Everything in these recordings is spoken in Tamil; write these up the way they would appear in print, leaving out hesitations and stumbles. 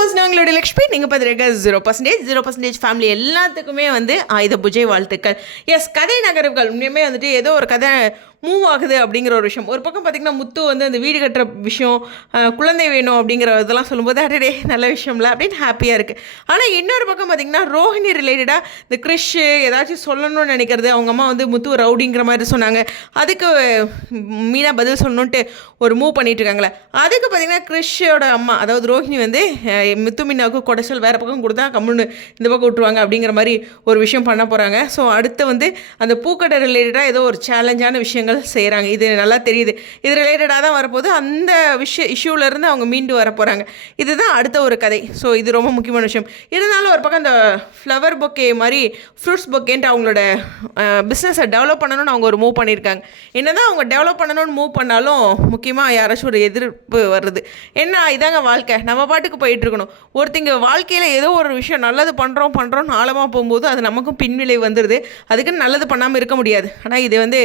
வியூவர்ஸ், நாங்களோட லக்ஷ்மி. நீங்கள் பார்த்துருக்க 0% ஃபேமிலி எல்லாத்துக்குமே வந்து ஆயுத பூஜை வாழ்த்துக்கள். எஸ், கதை நகர்வுகள் உண்மையுமே வந்துட்டு ஏதோ ஒரு கதை மூவ் ஆகுது அப்படிங்கிற ஒரு விஷயம். ஒரு பக்கம் பார்த்திங்கன்னா முத்து வந்து அந்த வீடு கட்டுற விஷயம், குழந்தை வேணும் அப்படிங்கிற இதெல்லாம் சொல்லும்போது அடடே நல்ல விஷயம்ல அப்படின்னு ஹாப்பியாக இருக்குது. ஆனால் இன்னொரு பக்கம் பார்த்திங்கன்னா ரோஹிணி ரிலேட்டடாக இந்த கிறிஷ் ஏதாச்சும் சொல்லணும்னு நினைக்கிறது, அவங்க அம்மா வந்து முத்து ரவுடிங்கிற மாதிரி சொன்னாங்க, அதுக்கு மீனா பதில் சொல்லணுன்ட்டு ஒரு மூவ் பண்ணிட்டு இருக்காங்களே. அதுக்கு பார்த்திங்கன்னா கிறிஷோட அம்மா அதாவது ரோஹிணி வந்து முத்து மீனாவுக்கு கொடைச்சல் வேறு பக்கம் கொடுத்தா கம்முன்னு இந்த பக்கம் விட்டுருவாங்க அப்படிங்கிற மாதிரி ஒரு விஷயம் பண்ண போகிறாங்க. ஸோ அடுத்து வந்து அந்த பூக்கடை ரிலேட்டடாக ஏதோ ஒரு சேலஞ்சான விஷயங்கள் செய்கிறாங்க. இது நல்லா தெரியுது. இது ரிலேட்டடாக தான் வரப்போது. அந்த இஷ்யூலேருந்து அவங்க மீண்டு வர போகிறாங்க. இதுதான் அடுத்த ஒரு கதை. ஸோ இது ரொம்ப முக்கியமான விஷயம். இருந்தாலும் ஒரு பக்கம் அந்த ஃப்ளவர் பொக்கே மாதிரி ஃப்ரூட்ஸ் பொக்கேன்ட்டு அவங்களோட பிஸ்னஸை டெவலப் பண்ணணும்னு அவங்க ஒரு மூவ் பண்ணியிருக்காங்க. என்ன தான் அவங்க டெவலப் பண்ணணும்னு மூவ் பண்ணாலும் முக்கியமாக யாராச்சும் ஒரு எதிர்ப்பு வருது. என்ன இதாங்க வாழ்க்கை, நம்ம பாட்டுக்கு போயிட்டுருக்கணும். ஒருத்தங்க வாழ்க்கையில் ஏதோ ஒரு விஷயம் நல்லது பண்ணுறோம்னு ஆழமாக போகும்போது அது நமக்கும் பின்விளை வந்துடுது. அதுக்குன்னு நல்லது பண்ணாமல் இருக்க முடியாது. ஆனால் இது வந்து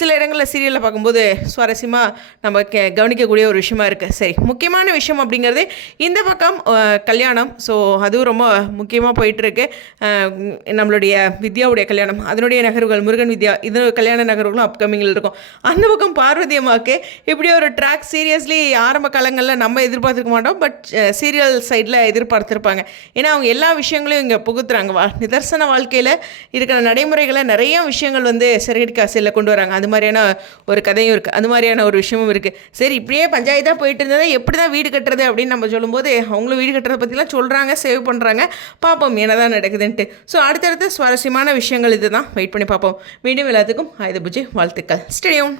சில இடங்களில் சீரியலில் பார்க்கும்போது சுவாரஸ்யமாக நம்ம கவனிக்கக்கூடிய ஒரு விஷயமா இருக்குது. சரி, முக்கியமான விஷயம் அப்படிங்கிறது இந்த பக்கம் கல்யாணம். ஸோ அதுவும் ரொம்ப முக்கியமாக போயிட்டுருக்கு. நம்மளுடைய வித்யாவுடைய கல்யாணம், அதனுடைய நகர்வுகள், முருகன் வித்யா இது கல்யாண நகர்வுகளும் அப்கமிங்கில் இருக்கும். அந்த பக்கம் பார்வதி அம்மாவுக்கு இப்படி ஒரு ட்ராக் சீரியஸ்லி ஆரம்ப காலங்களில் நம்ம எதிர்பார்த்துருக்க மாட்டோம். பட் சீரியல் சைடில் எதிர்பார்த்துருப்பாங்க. ஏன்னா அவங்க எல்லா விஷயங்களையும் இங்கே புகுத்துறாங்க. நிதர்சன வாழ்க்கையில் இருக்கிற நடைமுறைகளை நிறைய விஷயங்கள் வந்து சிறகடி காசில் கொண்டு வராங்க. அது மாதிரியான ஒரு கதையும் இருக்குது, அது மாதிரியான ஒரு விஷயமும் இருக்குது. சரி, இப்படியே பஞ்சாயத்தாக போயிட்டு இருந்ததை எப்படி தான் வீடு கட்டுறது அப்படின்னு நம்ம சொல்லும்போது அவங்களும் வீடு கட்டுறதை பற்றிலாம் சொல்கிறாங்க, சேவ் பண்ணுறாங்க. பார்ப்போம் என்னதான் நடக்குதுன்ட்டு. ஸோ அடுத்தடுத்து சுவாரஸ்யமான விஷயங்கள் இது தான். வெயிட் பண்ணி பார்ப்போம். மீண்டும் எல்லாத்துக்கும் ஆயுத பூஜை வாழ்த்துக்கள். Stay tune.